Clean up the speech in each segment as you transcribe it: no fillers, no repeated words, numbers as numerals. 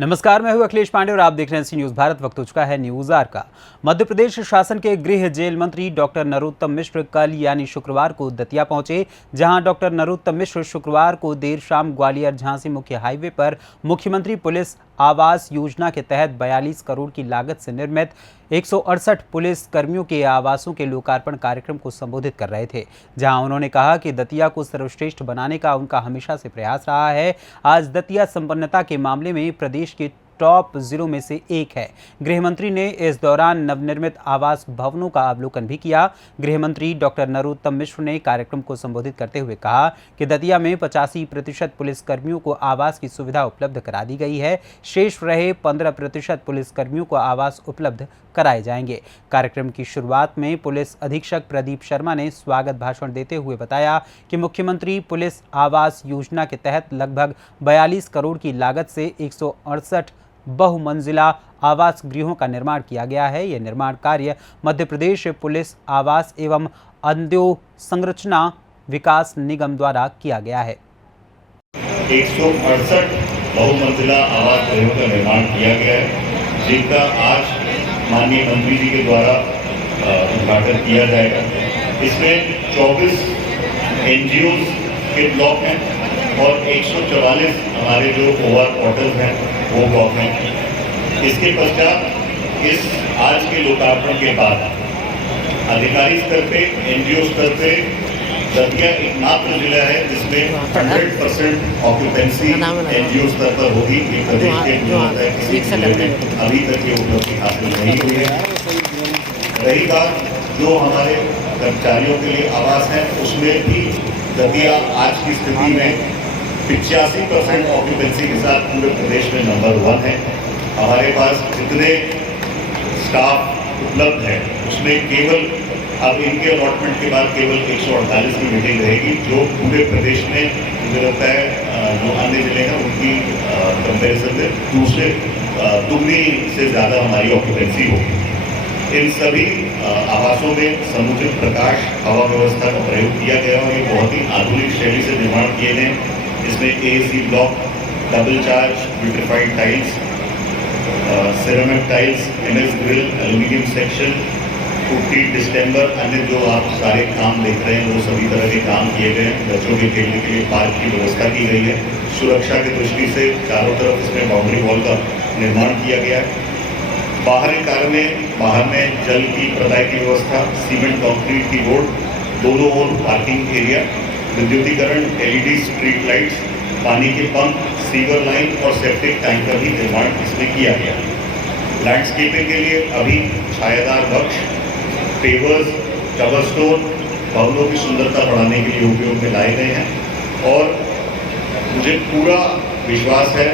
नमस्कार, मैं हूं अखिलेश पांडे और आप देख रहे हैं सी न्यूज भारत। वक्त हो चुका है न्यूज आवर का। मध्य प्रदेश शासन के गृह जेल मंत्री डॉक्टर नरोत्तम मिश्र कल यानी शुक्रवार को दतिया पहुंचे, जहां डॉक्टर नरोत्तम मिश्र शुक्रवार को देर शाम ग्वालियर झांसी मुख्य हाईवे पर मुख्यमंत्री पुलिस आवास योजना के तहत 42 करोड़ की लागत से निर्मित 168 पुलिस कर्मियों के आवासों के लोकार्पण कार्यक्रम को संबोधित कर रहे थे, जहां उन्होंने कहा कि दतिया को सर्वश्रेष्ठ बनाने का उनका हमेशा से प्रयास रहा है। आज दतिया संपन्नता के मामले में प्रदेश के टॉप जिलों में से एक है। गृह मंत्री ने इस दौरान नवनिर्मित आवास भवनों का अवलोकन भी किया। गृह मंत्री डॉक्टर नरोत्तम मिश्र ने कार्यक्रम को संबोधित करते हुए कहा कि दतिया में 85% पुलिस कर्मियों को आवास की सुविधा उपलब्ध करा दी गई है। शेष रहे 15% पुलिस कर्मियों को आवास उपलब्ध कराए जाएंगे। कार्यक्रम की शुरुआत में पुलिस अधीक्षक प्रदीप शर्मा ने स्वागत भाषण देते हुए बताया कि मुख्यमंत्री पुलिस आवास योजना के तहत लगभग 42 करोड़ की लागत से 168 बहुमंजिला आवास गृहों का निर्माण किया गया है। यह निर्माण कार्य मध्य प्रदेश पुलिस आवास एवं अधोसंरचना विकास निगम द्वारा किया गया है। 168 बहुमंजिला आवास गृहों का निर्माण किया गया है, जिनका आज माननीय मंत्री जी के द्वारा उद्घाटन किया जाएगा। इसमें 24 एनजीओ के ब्लॉक हैं और 144 हमारे जो ओवर क्वार्टर्स हैं वो ब्लॉक हैं। इसके पश्चात इस आज के लोकार्पण के बाद अधिकारी स्तर पे, एनजीओ स्तर पे दतिया एकमात्र जिला है जिसमें 100% ऑक्यूपेंसी एनजीओ स्तर पर होगी। ये प्रदेश के किसी जिले में अभी तक ये उपलब्धि हासिल नहीं हुई है। रही बात जो हमारे कर्मचारियों के लिए आवास है, उसमें भी दतिया आज की स्थिति में 85% ऑक्यूपेंसी के साथ पूरे प्रदेश में नंबर 1 है। हमारे पास जितने स्टाफ उपलब्ध है उसमें केवल अब इनके अलॉटमेंट के बाद केवल 148 की मीटिंग रहेगी, जो पूरे प्रदेश में मुझे लगता है जो अन्य जिले हैं उनकी कंपैरिजन में दूसरे दुगनी से ज़्यादा हमारी ऑक्यूपेंसी होगी। इन सभी आवासों में समुचित प्रकाश हवा व्यवस्था का प्रयोग किया गया और ये बहुत ही आधुनिक शैली से निर्माण किए गए। इसमें AC block, double charge vitrified tiles, ceramic tiles, MS grill, aluminium section, putty, distemper, अन्य जो आप सारे काम देख रहे हैं वो सभी तरह के काम किए गए हैं। बच्चों के खेलने के लिए पार्क की व्यवस्था की गई है। सुरक्षा की दृष्टि से चारों तरफ इसमें बाउंड्री वॉल का निर्माण किया गया है। बाहर में जल की प्रदाय की व्यवस्था, सीमेंट कंक्रीट की रोड, दोनों ओर पार्किंग एरिया, विद्युतीकरण, एलईडी स्ट्रीट लाइट्स, पानी के पंप, सीवर लाइन और सेप्टिक टैंक का भी निर्माण इसमें किया गया। लैंडस्केपिंग के लिए अभी छायादार वृक्ष, पेवर्स, कवर स्टोन भवनों की सुंदरता बढ़ाने के लिए उपयोग में लाए गए हैं। और मुझे पूरा विश्वास है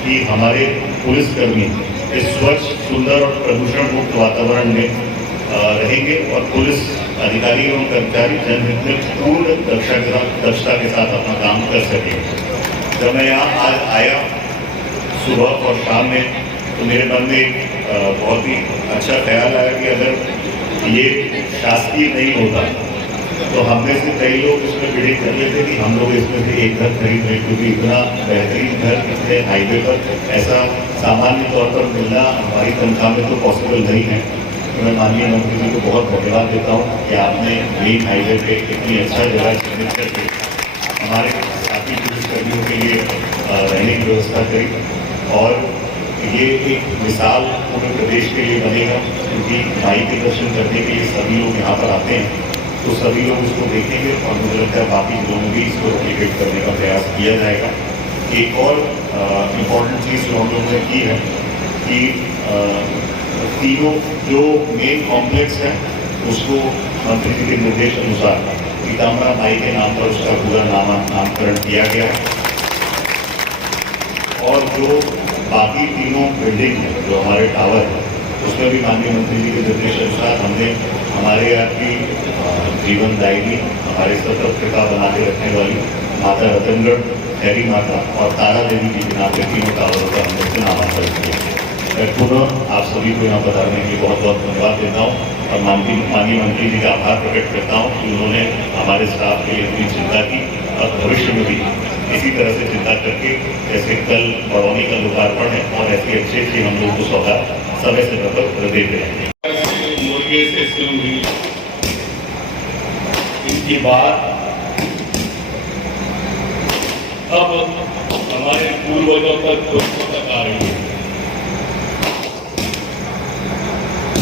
कि हमारे पुलिसकर्मी इस स्वच्छ, सुंदर और प्रदूषण मुक्त वातावरण में रहेंगे और पुलिस अधिकारी एवं कर्मचारी जनहित में पूर्ण दक्षता के साथ अपना काम कर सकेंगे। जब मैं यहाँ आज आया सुबह और शाम में, तो मेरे मन में एक बहुत ही अच्छा ख्याल आया कि अगर ये शासकीय नहीं होता तो हम में से कई लोग इसमें प्रेरित कर लेते कि हम लोग इसमें से एक घर खरीद लें, क्योंकि इतना बेहतरीन घर इतने हाईवे पर ऐसा सामान्य तौर पर मिलना हमारी तनख्वाह में तो पॉसिबल नहीं है। तो मैं माननीय मंत्री जी को बहुत धन्यवाद देता हूँ कि आपने मेन हाईवे पे इतनी अच्छा जगह चिन्हित करके हमारे साथी पुलिसकर्मियों के लिए रहने की व्यवस्था करी। और ये एक मिसाल पूरे प्रदेश के लिए बनेगा, क्योंकि माई के दर्शन करने के लिए सभी लोग यहाँ पर आते हैं, तो सभी लोग इसको देखेंगे और मुझे लगता है बाकी जिलों में भी इसको रेप्लिकेट करने का प्रयास किया जाएगा। एक और इम्पॉर्टेंट चीज़ जो हम लोगों ने की है कि तीनों जो मेन कॉम्प्लेक्स हैं उसको मंत्री जी के निर्देश अनुसार पीताम्बरा माई के नाम पर उसका पूरा नामकरण किया गया है। और जो बाकी तीनों बिल्डिंग हैं, जो हमारे टावर हैं, उसमें भी माननीय मंत्री जी के निर्देश अनुसार हमने हमारे यहाँ की जीवनदायिनी, हमारे सतर्कता बना के रखने वाली माता रतनगढ़, हैरी माता और तारा देवी जी के नाम के तीनों टावरों का हमने नामांकन किया। मैं पुनः आप सभी को यहाँ बताने के लिए बहुत बहुत धन्यवाद देता हूँ और माननीय मंत्री जी का आभार प्रकट करता हूँ कि उन्होंने हमारे स्टाफ के लिए इतनी चिंता की और भविष्य में भी इसी तरह से चिंता करके जैसे कल बरौनी का लोकार्पण है और ऐसी अच्छे से हम लोग को सौगात समय समय पर देते रहेंगे। मुर्गे से शुरू हुई इनकी बात अब हमारे पूर्वजों तक आ रही है।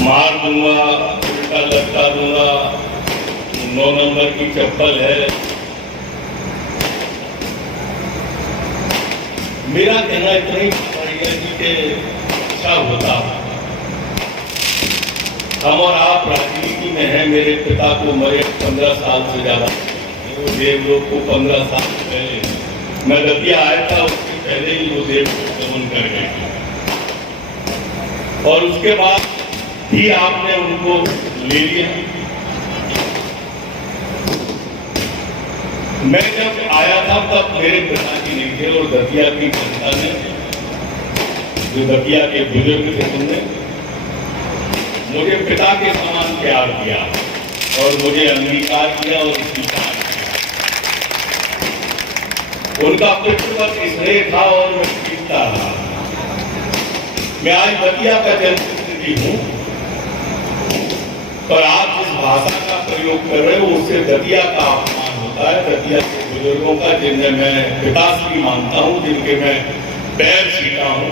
मार दूंगा, उल्टा लटका दूंगा, 9 नंबर की चप्पल है। मेरा कहना इतना ही जी के अच्छा होता। हम और आप राजनीति में हैं। मेरे पिता को मरे 15 साल से ज्यादा, देवलोक को 15 साल पहले मैं दतिया आया था, उसके पहले ही वो देवलोक गमन कर गए और उसके बाद भी आपने उनको ले लिया। मैं जब आया था तब मेरे पिताजी नहीं थे और दतिया की जनता ने, जो दतिया के बुजुर्ग थे, उन्होंने मुझे पिता के समान प्यार किया और मुझे अंगीकार किया और स्वीकार किया। उनका पितृवत स्नेह था और मैं सीखता रहा। मैं आज दतिया का जनप्रतिनिधि हूं, पर आप जिस भाषा का प्रयोग कर रहे हो उससे दतिया का अपमान होता है। दतिया के बुजुर्गों का, जिन्हें मैं पिताश्री मानता हूं, जिनके मैं पैर छीटा हूं,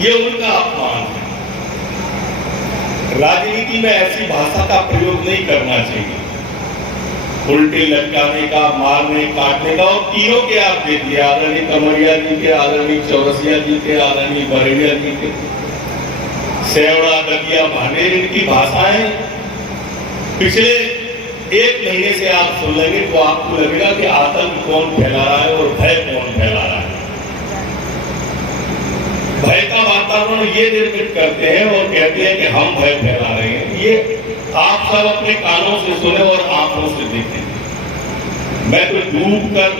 ये उनका अपमान है। राजनीति में ऐसी भाषा का प्रयोग नहीं करना चाहिए। उल्टे लटकाने का, मारने काटने का, और तीनों के आप देखिए, आदरणीय कमरिया जी के, आदरणीय चौरसिया जी के, आदरणीय बरेलिया जी के, सेवड़ा, दतिया, भांडेर, इनकी भाषाएं पिछले 1 महीने से आप सुन लेंगे तो आपको लगेगा कि आतंक कौन फैला रहा है और भय कौन फैला रहा है। भय का वातावरण ये निर्मित करते हैं और कहते हैं कि हम भय फैला रहे हैं। ये आप सब अपने कानों से सुने और आंखों से देखें। मैं तो डूब कर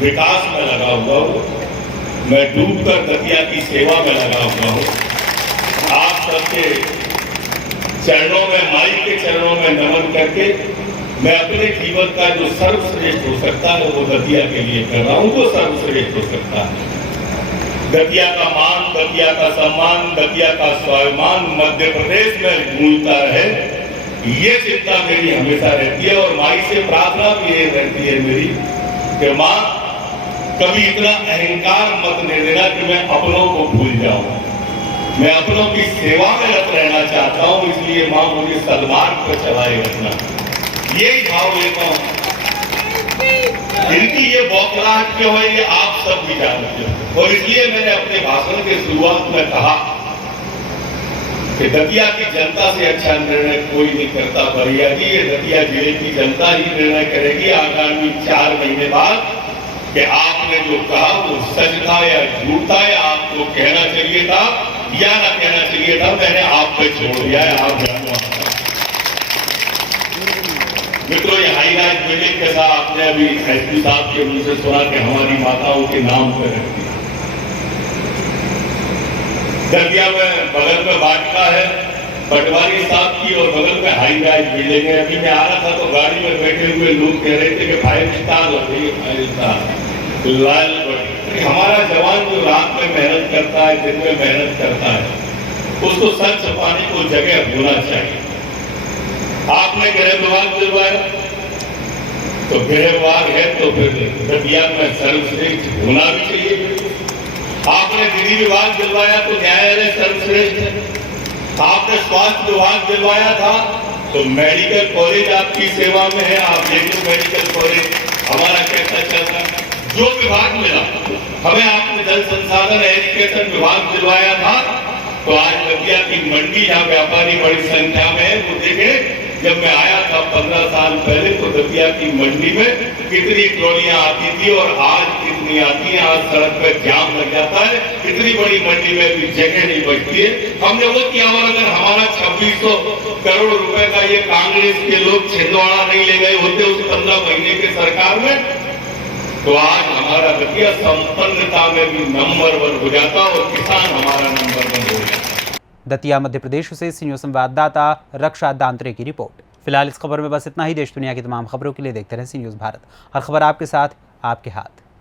विकास में लगा हुआ हूं, मैं डूब कर दतिया की सेवा में लगा हुआ हूं। आप सबके चरणों में, माई के चरणों में नमन करके मैं अपने जीवन का जो सर्वश्रेष्ठ हो सकता है वो दतिया के लिए कर रहा हूं। वो सर्वश्रेष्ठ हो सकता है। दतिया का मान, दतिया का सम्मान, दतिया का स्वाभिमान मध्य प्रदेश में गूंजता रहे, ये चिंता मेरी हमेशा रहती है। और माई से प्रार्थना भी ये रहती है मेरी कि माँ, कभी इतना अहंकार मत ले देना कि मैं अपनों को भूल जाऊं। मैं अपनों की सेवा में रत रहना चाहता हूं, इसलिए मां मुझे सद्मार्ग पर चलाए रखना, यही भाव लेता हूं। इनकी ये बौखलाहट क्यों है ये आप सब भी जानते हो। और इसलिए मैंने अपने भाषण के शुरुआत में कहा कि दतिया की जनता से अच्छा निर्णय कोई नहीं करता बरिया जी। ये दतिया जिले की जनता ही निर्णय करेगी आगामी 4 महीने बाद कि आपने जो कहा वो सच था या झूठ था, या आपको कहना चाहिए था या ना कहना चाहिए था। मैंने आप पे छोड़ दिया है, आप जानो। मित्रों, ये हाईराइज बिल्डिंग के साथ आपने अभी एसपी साहब के मुंह से सुना कि हमारी माताओं के नाम पर रखती है। दतिया में बगल में वाटिका है पटवारी साहब की और बगल में हाईराइज बिल्डिंग है। अभी मैं आ रहा था तो गाड़ी में बैठे हुए लोग कह रहे थे कि 5 स्टार हो गई, 5 स्टार लाल। हमारा जवान जो रात में मेहनत करता है, दिन में मेहनत करता है, उसको सर छुपाने को जगह होना चाहिए। आपने गृह विभाग दिलवाया तो गृह विभाग है तो फिर दतिया में सर्वश्रेष्ठ होना भी चाहिए। आपने विधि विभाग दिलवाया तो न्यायालय सर्वश्रेष्ठ है। आपने स्वास्थ्य विभाग दिलवाया था तो मेडिकल कॉलेज आपकी सेवा में है। आप देखो मेडिकल कॉलेज हमारा कैसा चल रहा है। जो विभाग मिला हमें, आपने जल संसाधन एजुकेशन विभाग दिलवाया था तो आज दतिया की मंडी जहाँ व्यापारी बड़ी संख्या में है, वो देखे जब मैं आया था 15 साल पहले तो दतिया की मंडी में कितनी ट्रॉलियां आती थी और आज कितनी आती है। आज सड़क पर जाम लग जाता है, इतनी बड़ी मंडी में भी जगह नहीं बचती है। हमने वो किया। और अगर हमारा 2600 करोड़ रुपए का ये कांग्रेस के लोग छिंदवाड़ा नहीं ले गए होते उस 15 महीने के सरकार में, तो आज हमारा दतिया संपन्नता में भी नंबर 1 हो जाता और किसान हमारा नंबर 1 हो जाता। दतिया मध्य प्रदेश से सी न्यूज़ संवाददाता रक्षा दांत्रे की रिपोर्ट। फिलहाल इस खबर में बस इतना ही। देश दुनिया की तमाम खबरों के लिए देखते रहें सी न्यूज़ भारत। हर खबर आपके साथ, आपके हाथ।